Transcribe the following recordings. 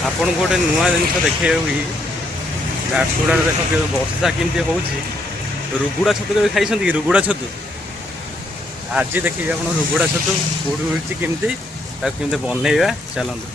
आपन को गोटे नुआ जिन देखिए झारसुगुड़ा देख वर्षा केमती हो रुगुड़ा छतु के खाई कि रुगुड़ा छतु आज देखिए आप रुगुड़ा छतु कौट मिलती केमती केमती बनइबा चलते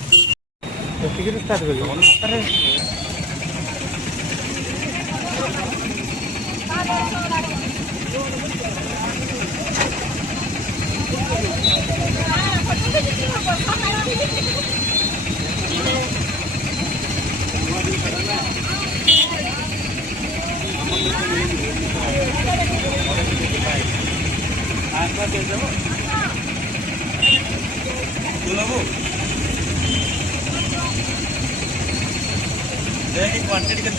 क्वांटिटी के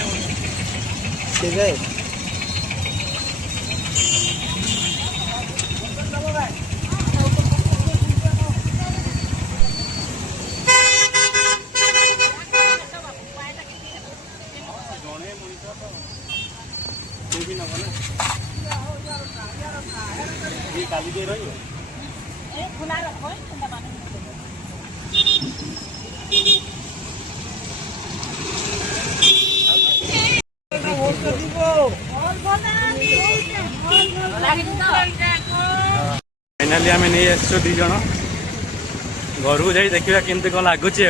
फाइनाली आम नहीं आस दीज घर को जाई देखा केमती कौन लगुच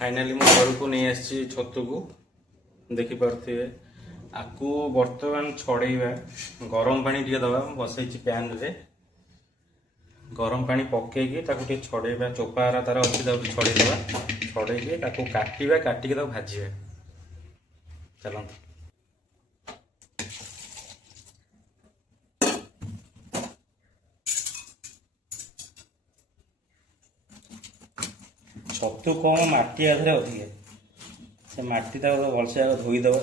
फाइनाली मो घर को नहीं आसी छतु को देखिपे आपको बर्तमान छड़ेबा गरम पानी टे दबा बसई पैन रे गरम पानी पकईकि छड़ेबा चोपारा तार अच्छी छड़ेदबा छड़े काटिबा काटिकी भाजबा चलते छतु कम माटी आधे अधिक से माटी भलसे आगे धोईदेव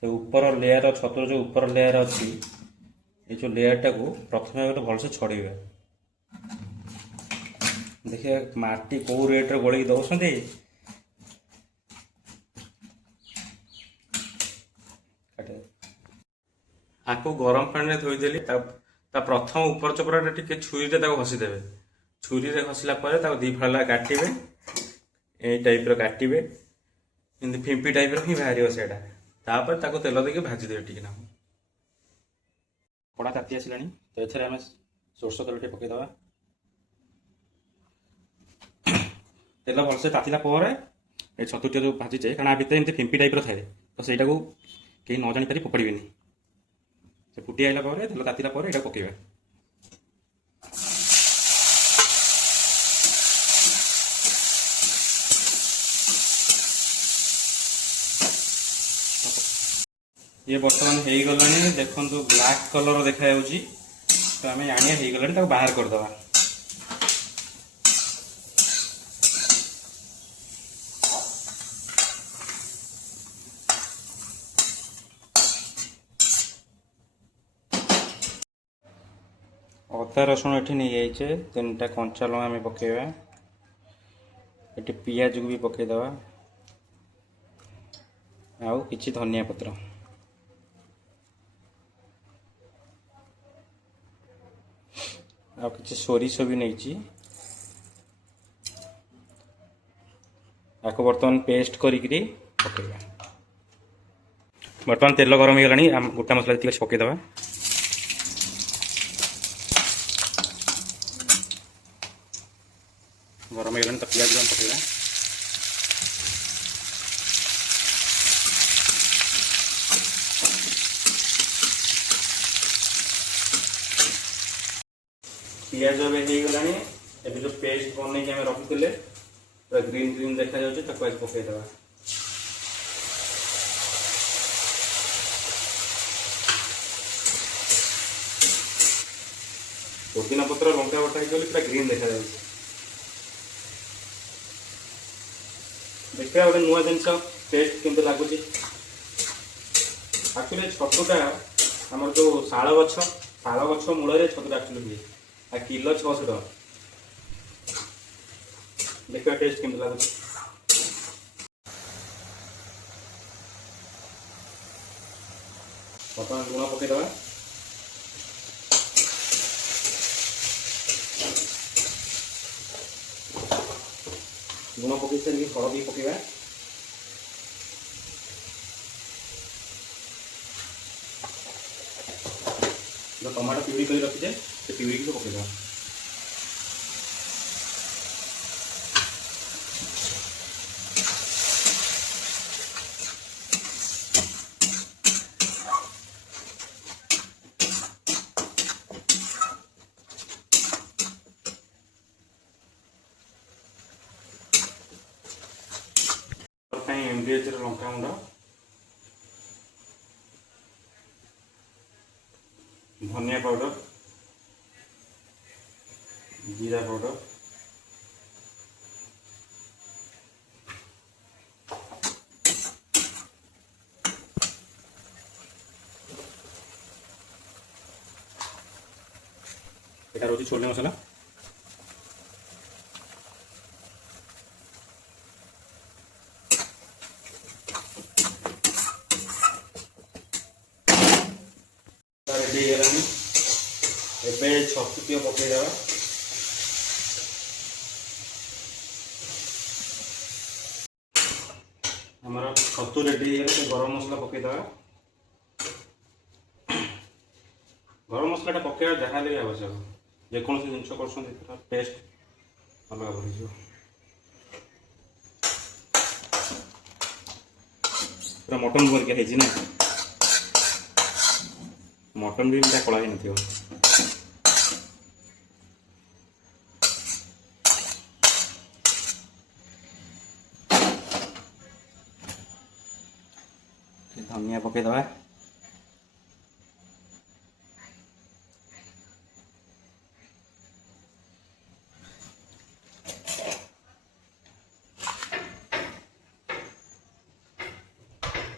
से ऊपर लेयर छतुर जो ऊपर लेयर अच्छी ये जो लेयर टाक प्रथम गोटे भलसे छड़ेबा देखिए माटी कौ रेट रे गोल दौरान आपको गरम पानी में धोईदेली प्रथम ऊपर चोपड़ा टे छुरी से घसीदेवे छुरी रे घसला दी फाला काटिबे ए टाइप रो काटिबे इनती फिंपी टाइप रो ही बाहर से तेल देके भाजीदेवे टी ना कड़ा ताती आसला तो ये आम सोरष तेल टे पकईदे तेल भलसे तातिला छतु टे जो भाजीचे कारण आ भितर एमती फिंपी टाइप थाए तो सहीटा को कहीं न जानी पारि पकड़े से फुटी आइला तेल तातिला यहाँ पकईबा ये बर्तमान हो गलानी देखु ब्लैक कलर देखा तो आम आने गलानी बाहर करदे अदा रसुण ये नहीं जाइए 3टा कंचा लंका आम पकेबा ये पियाज को भी पकईदे आउ किछि धनिया पत्र आ कि सोरिष भी नहीं आपको बर्तमान पेस्ट करी पकेबा बर्तमान तेल गरम हो गलानी गोटा मसला जी पकईदे गरम हो गलानी तो पियाज पकईबा पियाज गलानी ए जो पेस्ट बन रखी पूरा ग्रीन ग्रीन देखा आज पकईदे पुदीना पत्र लंका बटा पूरा ग्रीन देखा देखा गोटे नुआ जिनस टेस्ट केमती लगुच एक्चुअली छतुटा आम जो शाल गछ मूल छतुटा एक्चुअली हुए आ किलो 600 टका देखा टेस्ट केमती लगुच बर्तमान लुण पकईदे लुण पकई सारे हलदी पकईवा जो टमाटो प्यूरी कर रखीजे से प्यूरी को पकईदा एमडीएच लंका गुंड धनिया पाउडर जीरा पाउडर एटा रोटी छोले मसला रेडी हेलानी एबे छतुटिया पकईदेवा हमारा छतु रेडी है गरम मसला पकईदेवा गरम मसला पकड़ा जहाँ भी आवश्यक जेको जिन कर टेस्ट अलग बढ़ पूरा मटन वर्क है ना मटन भी कला ही नहीं धनिया पकईदवा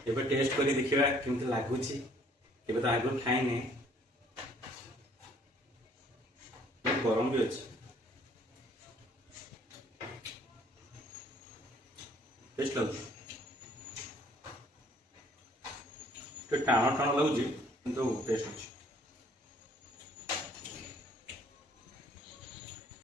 एबे टेस्ट करी देखिबा केमती लागुची केबे तो आगु खाइने गरम भी अच्छे टेस्ट लगुच टाण टाण लगुच किंतु टेस्ट अच्छे।